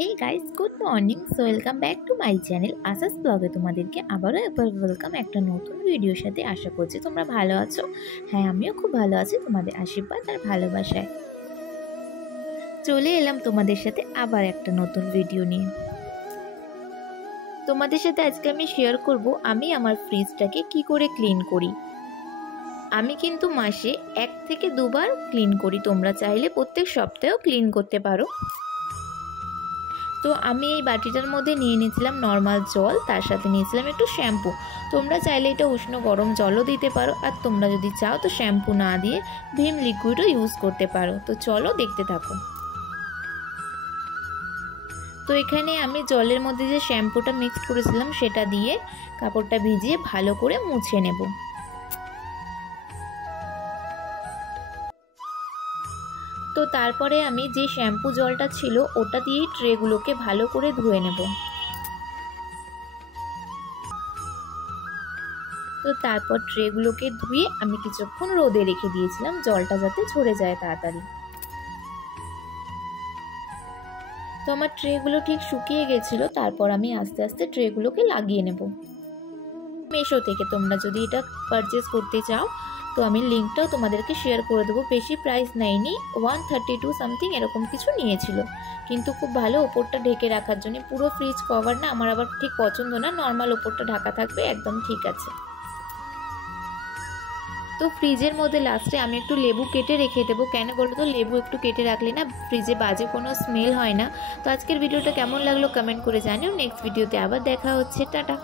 Hey guys, good morning. So welcome back to my channel আসাস ব্লগে তোমাদেরকে আবারও একবার ওয়েলকাম একটা নতুন ভিডিওর সাথে। আশা করছি তোমরা ভালো আছো। হ্যাঁ, আমিও খুব ভালো আছি তোমাদের আশীর্বাদ আর ভালোবাসায়। চলে এলাম তোমাদের সাথে আবার একটা নতুন ভিডিও নিয়ে। তোমাদের সাথে আজকে আমি শেয়ার করব আমি আমার ফ্রিজটাকে কি করে ক্লিন করি। আমি কিন্তু মাসে 1 থেকে 2 বার ক্লিন করি, তোমরা চাইলে প্রত্যেক সপ্তাহেও ক্লিন করতে পারো। তো আমি এই বাটিটার মধ্যে নিয়ে নিয়েছিলাম নর্মাল জল, তার সাথে নিয়েছিলাম একটু শ্যাম্পু। তোমরা চাইলে এটা উষ্ণ গরম জলও দিতে পারো, আর তোমরা যদি চাও তো শ্যাম্পু না দিয়ে ভিম লিকুইডও ইউজ করতে পারো। তো চলো দেখতে থাকো। তো এখানে আমি জলের মধ্যে যে শ্যাম্পুটা মিক্সড করেছিলাম সেটা দিয়ে কাপড়টা ভিজিয়ে ভালো করে মুছে নেব। তো তারপরে আমি যে শ্যাম্পু জলটা ছিল ওটা দিয়ে ট্রেগুলোকে ভালো করে ধুয়ে নেব। তো তারপর ট্রেগুলোকে ধুয়ে আমি কিছুক্ষণ রোদে রেখে দিয়েছিলাম, জলটা যাতে ঝরে যায় তাড়াতাড়ি। তো আমার ট্রেগুলো ঠিক শুকিয়ে গেছিলো। তারপর আমি আস্তে আস্তে ট্রেগুলোকে লাগিয়ে নেব। মিশো থেকে তোমরা যদি এটা পারচেস করতে চাও তো আমি লিঙ্কটাও তোমাদেরকে শেয়ার করে দেবো। বেশি প্রাইস নেয়নি, 132 সামথিং এরকম কিছু নিয়েছিল, কিন্তু খুব ভালো। ওপরটা ঢেকে রাখার জন্য, পুরো ফ্রিজ কভার না, আমার আবার ঠিক পছন্দ না, নর্মাল ওপরটা ঢাকা থাকবে, একদম ঠিক আছে। তো ফ্রিজের মধ্যে লাস্টে আমি একটু লেবু কেটে রেখে দেবো। কেন বলো তো, লেবু একটু কেটে রাখলে না ফ্রিজে বাজে কোনো স্মেল হয় না। তো আজকের ভিডিওটা কেমন লাগলো কমেন্ট করে জানিও। নেক্সট ভিডিওতে আবার দেখা হচ্ছে। টাটা।